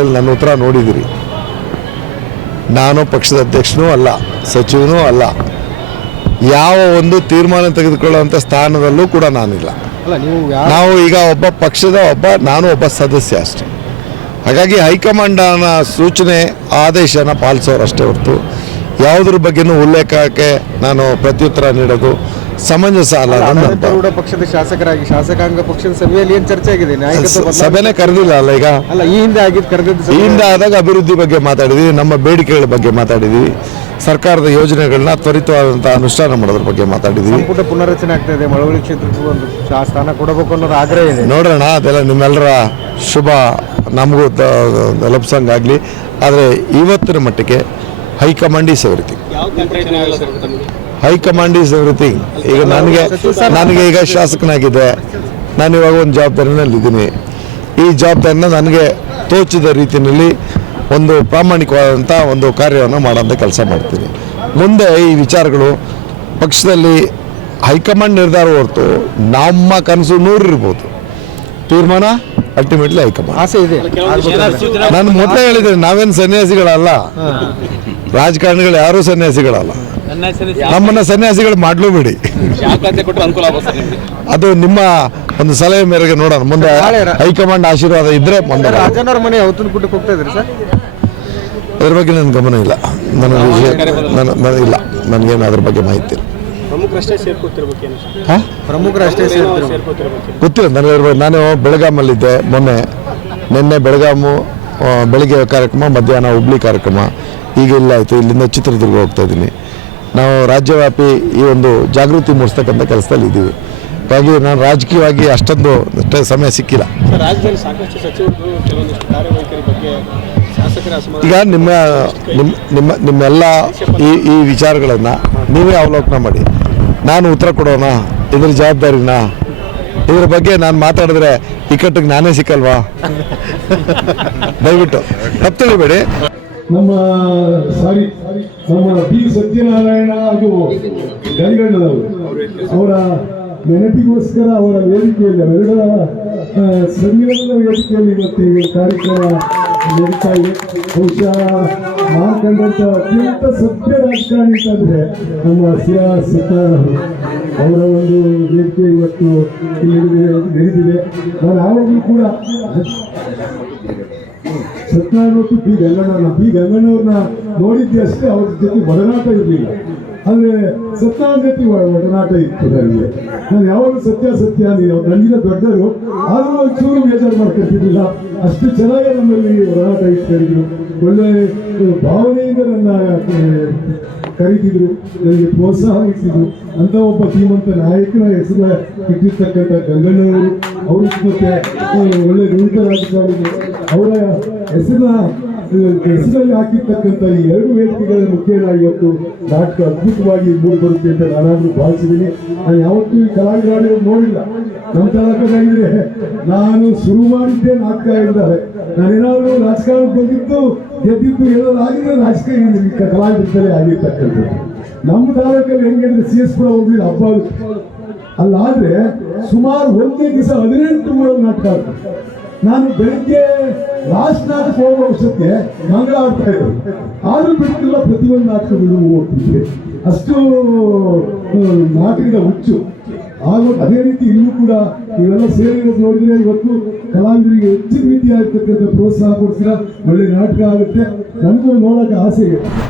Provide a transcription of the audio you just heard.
ದಿನಗಳಲ್ಲಿ ನನ್ನ ಉತ್ತರ ನೋಡಿದ್ದೀರಿ. ನಾನು ಪಕ್ಷದ ಅಧ್ಯಕ್ಷನೂ ಅಲ್ಲ, ಸಚಿವನೂ ಅಲ್ಲ, ಯಾವ ಒಂದು ತೀರ್ಮಾನ ತೆಗೆದುಕೊಳ್ಳುವಂಥ ಸ್ಥಾನದಲ್ಲೂ ಕೂಡ ನಾನಿಲ್ಲ. ನಾವು ಈಗ ನಾನು ಒಬ್ಬ ಸದಸ್ಯ ಅಷ್ಟೇ. ಹಾಗಾಗಿ ಹೈಕಮಾಂಡನ ಸೂಚನೆ ಆದೇಶನ ಪಾಲಿಸೋರು ಅಷ್ಟೇ ಹೊರತು ಯಾವುದ್ರ ಬಗ್ಗೆನೂ ಉಲ್ಲೇಖಕ್ಕೆ ನಾನು ಪ್ರತ್ಯುತ್ತರ ನೀಡೋದು ಸಮಂಜಸ ಅಲ್ಲ. ಪಕ್ಷದ ಶಾಸಕರಾಗಿ ಶಾಸಕಾಂಗ ಪಕ್ಷದ ಸಭೆಯಲ್ಲಿ ಏನು ಚರ್ಚೆ ಆಗಿದೆ? ಸಭೆನೇ ಕರೆದಿಲ್ಲ ಅಲ್ಲ. ಈಗ ಈ ಹಿಂದೆ ಆದಾಗ ಅಭಿವೃದ್ಧಿ ಬಗ್ಗೆ ಮಾತಾಡಿದ್ವಿ, ನಮ್ಮ ಬೇಡಿಕೆಗಳ ಬಗ್ಗೆ ಮಾತಾಡಿದ್ವಿ, ಸರ್ಕಾರದ ಯೋಜನೆಗಳನ್ನ ತ್ವರಿತವಾದಂಥ ಅನುಷ್ಠಾನ ಮಾಡೋದ್ರ ಬಗ್ಗೆ ಮಾತಾಡಿದ್ವಿ. ಸಂಪುಟ ಪುನರ್ರಚನೆ ಆಗ್ತಾ ಇದೆ, ಮಳವಳ್ಳಿ ಕ್ಷೇತ್ರಕ್ಕೂ ಒಂದು ಸ್ಥಾನ ಕೊಡಬೇಕು ಅನ್ನೋದು ಆಗ್ರಹ ಇದೆ. ನೋಡೋಣ, ಅದೆಲ್ಲ ನಿಮ್ಮೆಲ್ಲರ ಶುಭ ನಮಗೂ ಲಭ್ಸಂಗಾಗಲಿ. ಆದರೆ ಇವತ್ತಿನ ಮಟ್ಟಿಗೆ high command is everything. High command is everything. ಈಗ ನನಗೆ ಈಗ ಶಾಸಕನಾಗಿದೆ, ನಾನು ಇವಾಗ ಒಂದು ಜವಾಬ್ದಾರಿನಲ್ಲಿದ್ದೀನಿ. ಈ ಜವಾಬ್ದಾರಿನ ನನಗೆ ತೋಚಿದ ರೀತಿಯಲ್ಲಿ ಒಂದು ಪ್ರಾಮಾಣಿಕವಾದಂಥ ಒಂದು ಕಾರ್ಯವನ್ನು ಮಾಡೋಂಥ ಕೆಲಸ ಮಾಡ್ತೀನಿ. ಮುಂದೆ ಈ ವಿಚಾರಗಳು ಪಕ್ಷದಲ್ಲಿ ಹೈಕಮಾಂಡ್ ನಿರ್ಧಾರ ಹೊರತು ನಮ್ಮ ಕನಸು 100 ಇರ್ಬೋದು, ತೀರ್ಮಾನ ಅಲ್ಟಿಮೇಟ್ಲಿ ಹೈಕಮಾಂಡ್. ಆಸೆ ಇದೆ. ನಾನು ಮೊದಲೇ ಹೇಳಿದ್ದೇನೆ, ನಾವೇನು ಸನ್ಯಾಸಿಗಳಲ್ಲ, ರಾಜಕಾರಣಿಗಳು ಯಾರೂ ಸನ್ಯಾಸಿಗಳಲ್ಲ. ನಮ್ಮನ್ನ ಸನ್ಯಾಸಿಗಳು ಮಾಡಲೂಬೇಡಿ. ಅದು ನಿಮ್ಮ ಒಂದು ಸಲಹೆ ಮೇರೆಗೆ ನೋಡೋಣ. ಮುಂದೆ ಹೈಕಮಾಂಡ್ ಆಶೀರ್ವಾದ ಇದ್ರೆ ಮುಂದೆ. ಮನೆ ಔತಣಕೂಟಕ್ಕೆ ಹೋಗ್ತಾ ಇದ್ರಿ ಸರ್? ಅದ್ರ ಬಗ್ಗೆ ನನ್ನ ಗಮನ ಇಲ್ಲ, ಇಲ್ಲ, ನನಗೇನು ಅದ್ರ ಬಗ್ಗೆ ಮಾಹಿತಿ ಇಲ್ಲ. ಗೊತ್ತಿಲ್ಲ ನನಗೆ. ನಾನು ಬೆಳಗಾಮಲ್ಲಿದ್ದೆ ನಿನ್ನೆ ಬೆಳಗಾಮು ಬೆಳಿಗ್ಗೆ ಕಾರ್ಯಕ್ರಮ, ಮಧ್ಯಾಹ್ನ ಹುಬ್ಳಿ ಕಾರ್ಯಕ್ರಮ, ಈಗ ಇಲ್ಲ ಆಯಿತು. ಇಲ್ಲಿಂದ ಚಿತ್ರದುರ್ಗ ಹೋಗ್ತಾ ಇದ್ದೀನಿ. ನಾವು ರಾಜ್ಯವ್ಯಾಪಿ ಈ ಒಂದು ಜಾಗೃತಿ ಮೂಡಿಸ್ತಕ್ಕಂಥ ಕೆಲಸದಲ್ಲಿ ಇದ್ದೀವಿ. ಹಾಗಾಗಿ ನಾನು ರಾಜಕೀಯವಾಗಿ ಅಷ್ಟೊಂದು ಸಮಯ ಸಿಕ್ಕಿಲ್ಲ. ಈಗ ನಿಮ್ಮೆಲ್ಲ ಈ ವಿಚಾರಗಳನ್ನು ನೀವೇ ಅವಲೋಕನ ಮಾಡಿ. ನಾನು ಉತ್ತರ ಕೊಡೋಣ, ಇದ್ರ ಜವಾಬ್ದಾರಿನ, ಇದ್ರ ಬಗ್ಗೆ ನಾನು ಮಾತಾಡಿದ್ರೆ ಇಕ್ಕಟ್ಟಿಗೆ ನಾನೇ ಸಿಕ್ಕಲ್ವಾ? ದಯವಿಟ್ಟು ತಪ್ಪು ತಿಳಿಬೇಡಿ. ನಮ್ಮ ಬಿ ಸತ್ಯನಾರಾಯಣ ಹಾಗೂ ಗಂಗಣ್ಣನವರು ಅವರ ನೆನಪಿಗೋಸ್ಕರ ಅವರ ವೇದಿಕೆಯಲ್ಲಿ, ಅವೆರಡರ ಸಮ್ಮಿಲನದ ವೇದಿಕೆಯಲ್ಲಿ ಇವತ್ತು ಈ ಕಾರ್ಯಕ್ರಮ ನಡೀತಾ ಇದೆ. ಬಹುಶಃ ನಾನು ಕಂಡಂಥ ಅತ್ಯಂತ ಸಭ್ಯ ರಾಜಕಾರಣಿ ಅಂತಂದರೆ ನಮ್ಮ ಸತ್ಯನಾರಾಯಣ ಅವರ ಒಂದು ವೇದಿಕೆ ಇವತ್ತು ಇಲ್ಲಿ ನಡೆದಿದೆ. ನಾನು ಯಾವಾಗಲೂ ಕೂಡ ಸತ್ಯನಾರಾಯಣ ಮತ್ತು ಬಿ ಗಂಗಣ್ಣವ್ರನ್ನ ನೋಡಿದ್ದೆ ಅಷ್ಟೇ, ಅವ್ರ ಜೊತೆ ಒಡನಾಟ ಇರಲಿಲ್ಲ. ಆದರೆ ಸತ್ಯನಾರಾಯಣ ಜೊತೆ ಒಡನಾಟ ಇತ್ತು ನನಗೆ. ನಾನು ಯಾವಾಗಲೂ ಸತ್ಯ ನನಗಿನ ದೊಡ್ಡರು, ಆದರೂ ಒಂಚೂರು ಬೇಜಾರು ಮಾಡ್ಕೊಳ್ತಿರ್ಲಿಲ್ಲ. ಅಷ್ಟು ಚೆನ್ನಾಗಿ ನಮ್ಮಲ್ಲಿ ಒಡನಾಟ ಇಟ್ಕೊಂಡಿದ್ರು. ಒಳ್ಳೆ ಭಾವನೆಯಿಂದ ನನ್ನ ಕರೀತಿದ್ರು, ನನಗೆ ಪ್ರೋತ್ಸಾಹ ಇಟ್ಟಿದ್ರು. ಅಂತ ಒಬ್ಬ ಧೀಮಂತ ನಾಯಕನ ಹೆಸರು ಇಟ್ಟಿರ್ತಕ್ಕಂಥ ಗಂಗಣ್ಣವರು, ಅವರು ಮತ್ತೆ ಒಳ್ಳೆ ನುರಿತ ರಾಜಕಾರಣಿ, ಅವರ ಹೆಸರಲ್ಲಿ ಹಾಕಿರ್ತಕ್ಕಂಥ ಈ 2 ವೇದಿಕೆಗಳ ಮುಖೇನ ಇವತ್ತು ನಾಟಕ ಅದ್ಭುತವಾಗಿ ಮೂಡಿಬರುತ್ತೆ ಅಂತ ನಾನಾದ್ರೂ ಭಾವಿಸಿದ್ದೀನಿ. ನಾನು ಯಾವತ್ತೂ ಈ ಕಲಾವಿದರು ನೋಡಿಲ್ಲ. ನಮ್ಮ ಕಲಾವಿದರಾಗಿದ್ರೆ ನಾನು ಶುರು ಮಾಡಿದ್ದೆ ನಾಟಕ ಇದ್ದಾರೆ. ನಾನೇನಾದ್ರೂ ರಾಜಕಾರಣಕ್ಕೆ ಬಂದಿದ್ದು ಗೆದ್ದಿದ್ದು ಹೇಳೋದಾಗಿದ್ರೆ ರಾಜಕೀಯ ಕಲಾವಿದರಲ್ಲೇ ಆಗಿರ್ತಕ್ಕಂಥದ್ದು. ನಮ್ಮ ತಾಲೂಕಲ್ಲಿ ಹೆಂಗಂದ್ರೆ CS ಪುರ ಹೋಗ್ಲಿಲ್ಲ ಹಬ್ಬ ಅಲ್ಲಾದ್ರೆ ಸುಮಾರು ಒಂದೇ ದಿವಸ 18 ನಾಟಕ ಆಗ್ತದೆ. ನಾನು ಬೆಳಿಗ್ಗೆ ಲಾಸ್ಟ್ ನಾಟಕ ಹೋಗೋ ವರ್ಷಕ್ಕೆ ಮಂಗಳ ಆಡ್ತಾ ಇದ್ರು, ಆದ್ರೂ ಬಿಡ್ತಿಲ್ಲ, ಪ್ರತಿಯೊಂದು ನಾಟಕಗಳು ಹೋಗ್ತಿದ್ದೆ. ಅಷ್ಟು ನಾಟಕದ ಹುಚ್ಚು. ಆಗ ಅದೇ ರೀತಿ ಇಲ್ಲೂ ಕೂಡ ಇವೆಲ್ಲ ಸೇರಿರೋದು ನೋಡಿದ್ರೆ ಇವತ್ತು ಕಲಾವಿದರಿಗೆ ಹೆಚ್ಚಿನ ರೀತಿಯಾಗಿರ್ತಕ್ಕಂಥ ಪ್ರೋತ್ಸಾಹ ಕೊಡ್ತೀರಾ. ಒಳ್ಳೆ ನಾಟಕ ಆಗುತ್ತೆ. ನನಗೂ ನೋಡೋಕೆ ಆಸೆ ಇದೆ.